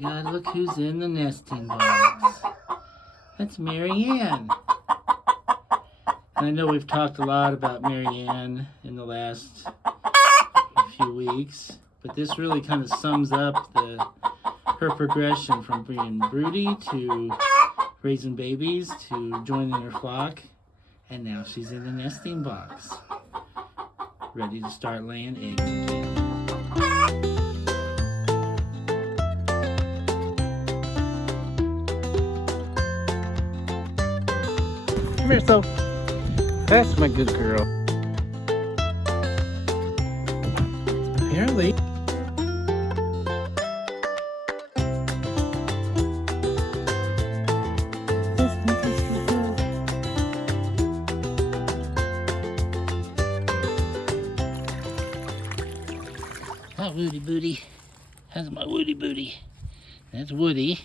my God, look who's in the nesting box. That's Marianne. And I know we've talked a lot about Marianne in the last few weeks, but this really kind of sums up her progression from being broody to raising babies to joining her flock, and now she's in the nesting box, ready to start laying eggs again. Come here, so. That's my good girl. Apparently. Hi, Woody Booty. That's my Woody Booty. That's Woody.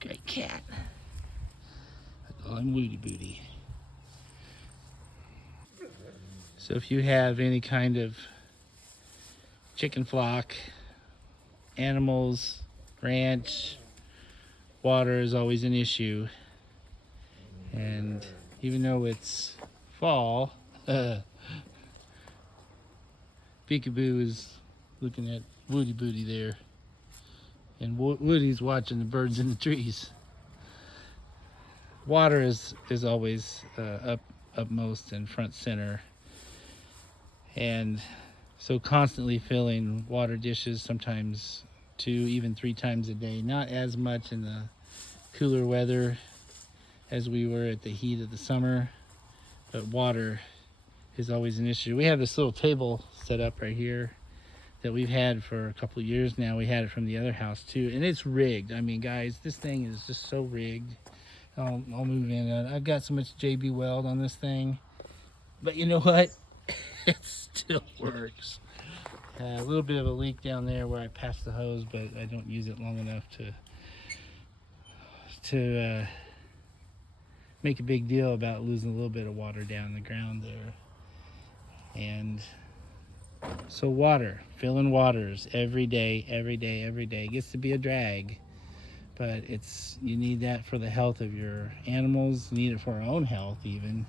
Great cat. I call him Woody Booty. So if you have any kind of chicken flock, animals, ranch, water is always an issue. And even though it's fall, Peekaboo is looking at Woody Booty there. And Woody's watching the birds in the trees. Water is always upmost and front center. And so constantly filling water dishes, sometimes 2, even 3 times a day. Not as much in the cooler weather as we were at the heat of the summer, but water is always an issue. We have this little table set up right here that we've had for a couple of years now. We had it from the other house too, and it's rigged. I mean, guys, this thing is just so rigged. I'll move in. I've got so much JB Weld on this thing, but you know what? It still works. A little bit of a leak down there where I passed the hose, but I don't use it long enough to make a big deal about losing a little bit of water down the ground there. And so water, filling waters every day. It gets to be a drag, but you need that for the health of your animals, you need it for our own health even.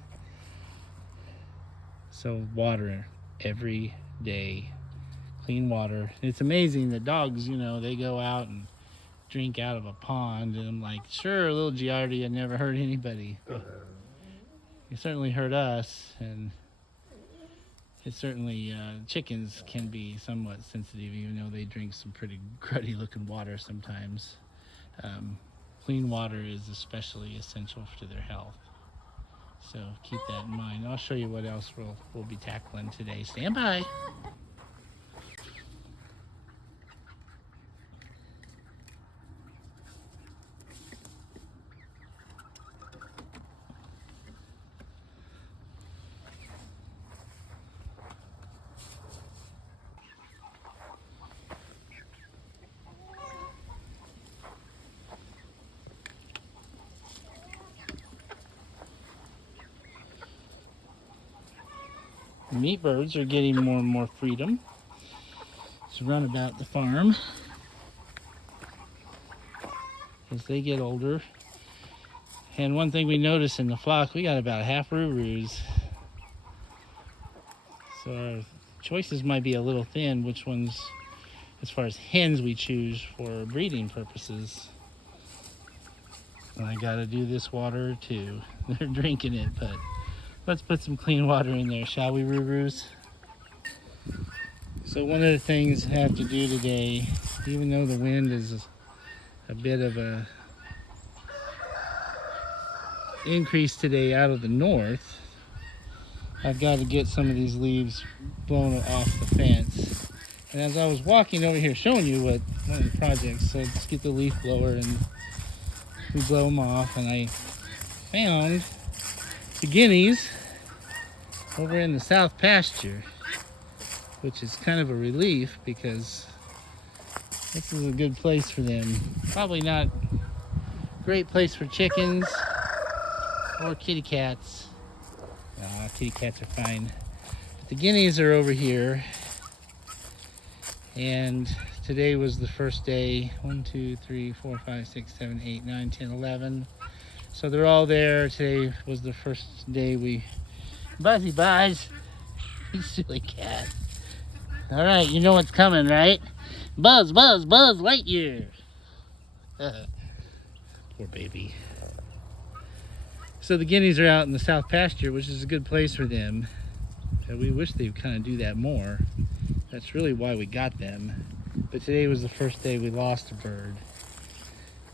So water every day, clean water. It's amazing, the dogs, they go out and drink out of a pond, and I'm like, sure, little Giardia never hurt anybody, but it certainly hurt us. And it certainly, chickens can be somewhat sensitive, even though they drink some pretty cruddy looking water sometimes. Clean water is especially essential to their health. So keep that in mind. I'll show you what else we'll be tackling today. Stand by. Meat birds are getting more and more freedom to run about the farm as they get older. And one thing we notice in the flock, we got about half Rurus. So our choices might be a little thin, which ones, as far as hens, we choose for breeding purposes. And I gotta do this water too. They're drinking it, but let's put some clean water in there, shall we, Rurus? So one of the things I have to do today, even though the wind is a bit of a increase today out of the north, I've got to get some of these leaves blown off the fence. And as I was walking over here showing you one of the projects, so let's get the leaf blower and we blow them off, and I found the guineas over in the south pasture, which is kind of a relief because this is a good place for them. Probably not a great place for chickens or kitty cats. Kitty cats are fine. But the guineas are over here, and today was the first day. 1, 2, 3, 4, 5, 6, 7, 8, 9, 10, 11. So they're all there. Today was the first day we... Buzzy Buzz! You silly cat. All right, you know what's coming, right? Buzz, Buzz, Buzz Lightyear. Poor baby. So the guineas are out in the south pasture, which is a good place for them. We wish they'd kind of do that more. That's really why we got them. But today was the first day we lost a bird.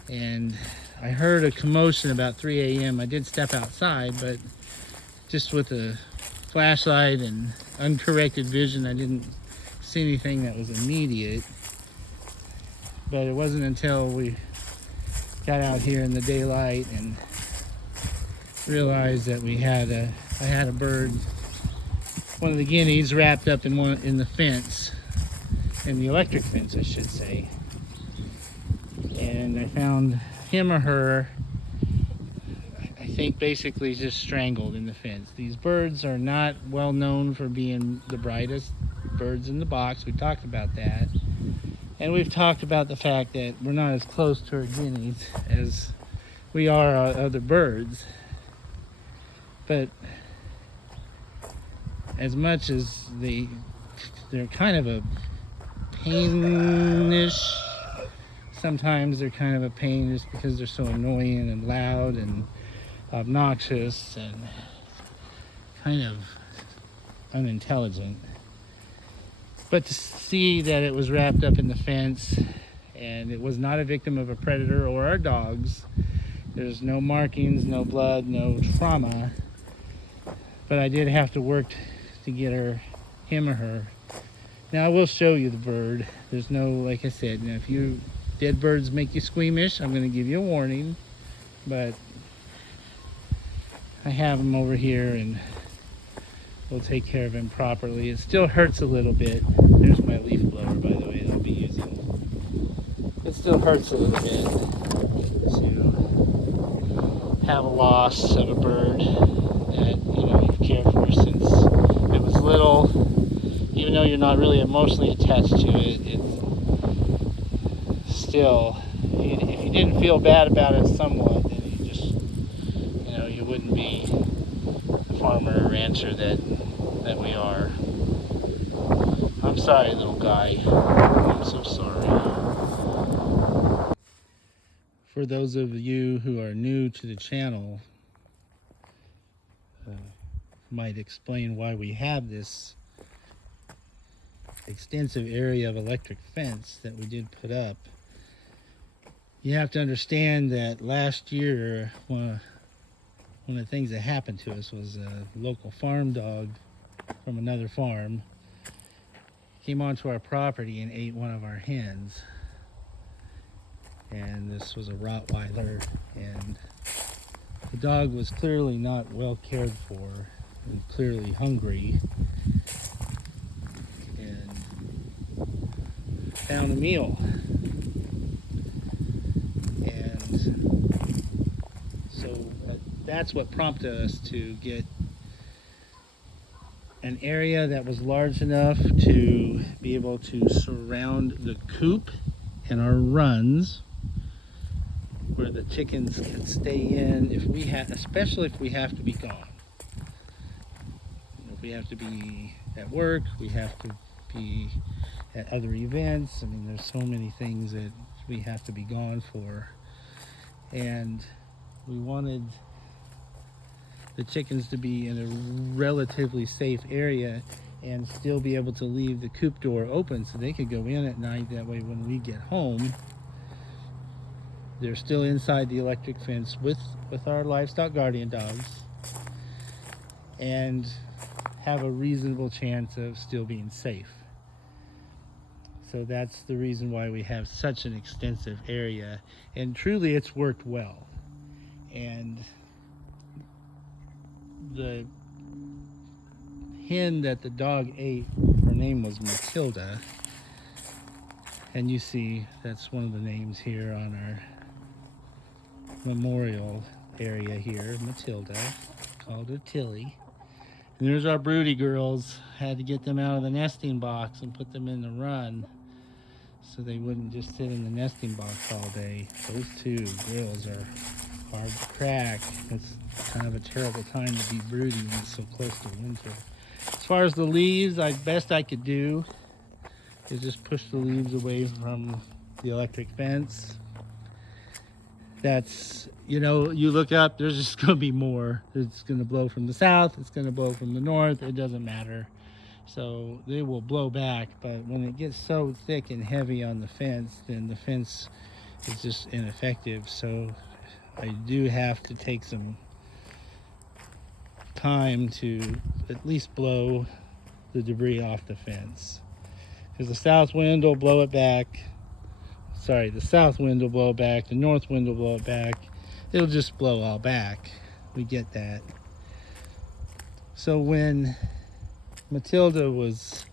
And I heard a commotion about 3 a.m. I did step outside, but just with a flashlight and uncorrected vision, I didn't see anything that was immediate. But it wasn't until we got out here in the daylight and realized that I had a bird, one of the guineas, wrapped up in the fence, in the electric fence, I should say. And I found him or her, I think, basically just strangled in the fence. These birds are not well known for being the brightest birds in the box. We talked about that. And we've talked about the fact that we're not as close to our guineas as we are our other birds. But as much as they're kind of a painish, sometimes they're kind of a pain just because they're so annoying and loud and obnoxious and kind of unintelligent. But to see that it was wrapped up in the fence and it was not a victim of a predator or our dogs, there's no markings, no blood, no trauma. But I did have to work to get him or her. Now I will show you the bird. There's no, like I said, if dead birds make you squeamish, I'm going to give you a warning. But I have him over here and we'll take care of him properly. It still hurts a little bit. There's my leaf blower, by the way, that I'll be using. It still hurts a little bit to have a loss of a bird that you've cared for since it was little. Even though you're not really emotionally attached to it, it's still, if you didn't feel bad about it somewhat, then you wouldn't be the farmer or rancher that we are. I'm sorry, little guy. I'm so sorry. For those of you who are new to the channel, might explain why we have this extensive area of electric fence that we did put up. You have to understand that last year, one of the things that happened to us was a local farm dog from another farm came onto our property and ate one of our hens. And this was a Rottweiler, and the dog was clearly not well cared for and clearly hungry, and found a meal. And so that's what prompted us to get an area that was large enough to be able to surround the coop and our runs, where the chickens can stay in especially if we have to be gone. If we have to be at work, we have to be at other events. I mean, there's so many things that we have to be gone for. And we wanted the chickens to be in a relatively safe area and still be able to leave the coop door open so they could go in at night. That way when we get home, they're still inside the electric fence with our livestock guardian dogs and have a reasonable chance of still being safe. So that's the reason why we have such an extensive area, and truly it's worked well. And the hen that the dog ate, her name was Matilda, and you see that's one of the names here on our memorial area here, Matilda. Called her Tilly. And there's our broody girls. Had to get them out of the nesting box and put them in the run. so they wouldn't just sit in the nesting box all day. Those two grills are hard to crack. It's kind of a terrible time to be brooding when it's so close to winter. As far as the leaves, best I could do is just push the leaves away from the electric fence. That's, you know, you look up, there's just going to be more. It's going to blow from the south, it's going to blow from the north, it doesn't matter. So they will blow back, but when it gets so thick and heavy on the fence, then the fence is just ineffective. So I do have to take some time to at least blow the debris off the fence, because the south wind will blow it back. Sorry, the south wind will blow it back, the north wind will blow it back. It'll just blow all back. We get that. So when Matilda was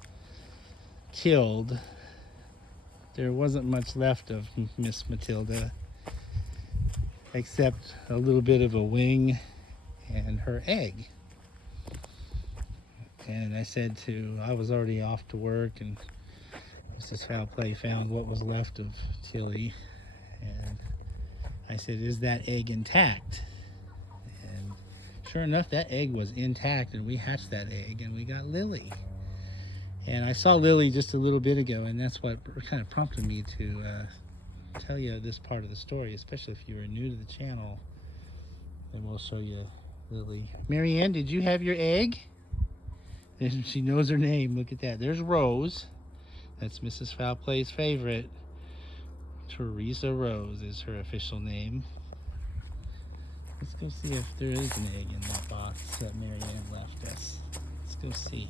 killed, there wasn't much left of Miss Matilda except a little bit of a wing and her egg. And I was already off to work, and Mrs. Foulplay found what was left of Tilly, and I said, "Is that egg intact?" And sure enough, that egg was intact, and we hatched that egg and we got Lily. And I saw Lily just a little bit ago, and that's what kind of prompted me to tell you this part of the story, especially if you are new to the channel. And we'll show you Lily. Marianne, did you have your egg? And she knows her name. Look at that. There's Rose. That's Mrs. Foulplay's favorite. Teresa Rose is her official name. Let's go see if there is an egg in that box that Marianne left us. Let's go see.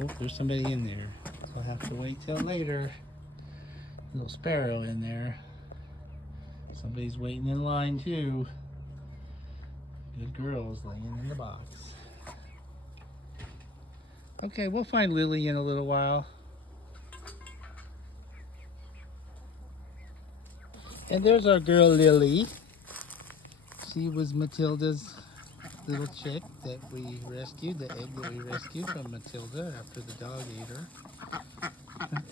Oh, there's somebody in there. So I'll have to wait till later. Little sparrow in there. Somebody's waiting in line too. Good girls laying in the box. Okay, we'll find Lily in a little while. And there's our girl Lily. She was Matilda's little chick that we rescued, the egg that we rescued from Matilda after the dog ate her.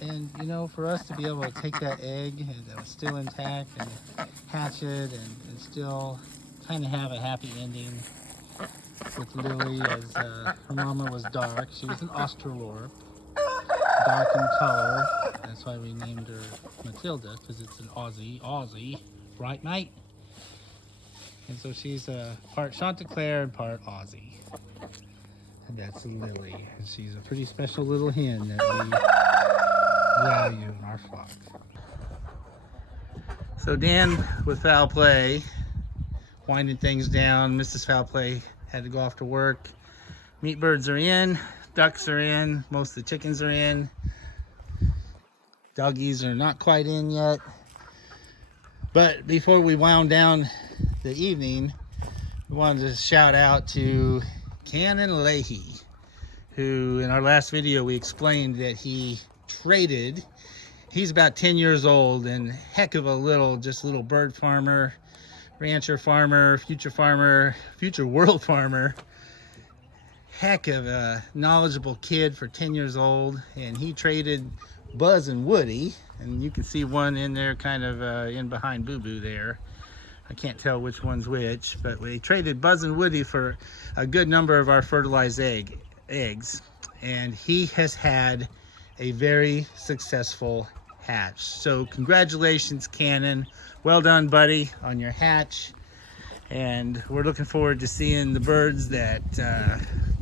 And you know, for us to be able to take that egg and that was still intact and hatch it and still kind of have a happy ending with Lily, as her mama was dark. She was an Australorp, dark in color. That's why we named her Matilda, because it's an Aussie, right mate? And so she's part Chanticleer and part Aussie. And that's Lily. And she's a pretty special little hen that we value in our flock. So Dan with Foul Play, winding things down. Mrs. Foul Play had to go off to work. Meat birds are in, ducks are in, most of the chickens are in. Doggies are not quite in yet. But before we wound down the evening, we wanted to shout out to Canon Lahey, who in our last video we explained that he traded. He's about 10 years old and heck of a little bird farmer, rancher farmer, future world farmer. Heck of a knowledgeable kid for 10 years old, and he traded Buzz and Woody, and you can see one in there kind of in behind Boo Boo there. I can't tell which one's which, but we traded Buzz and Woody for a good number of our fertilized eggs, and he has had a very successful hatch. So congratulations, Canon. Well done, buddy, on your hatch. And we're looking forward to seeing the birds that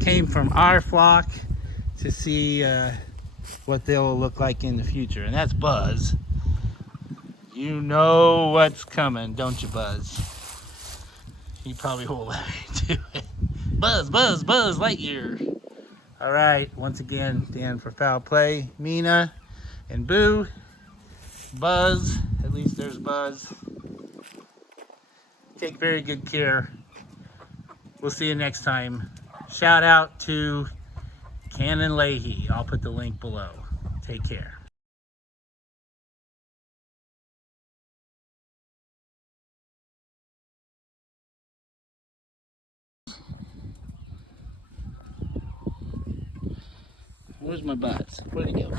came from our flock, to see what they'll look like in the future. And that's Buzz. You know what's coming, don't you, Buzz? He probably won't let me do it. Buzz, Buzz, Buzz Lightyear. All right, once again, Dan for Foul Play, Mina and Boo, Buzz, at least there's Buzz. Take very good care. We'll see you next time. Shout out to Canon Lahey. I'll put the link below. Take care. Where's my butts? Where'd he go?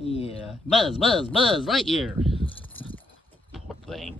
Yeah. Buzz, Lightyear. Poor thing.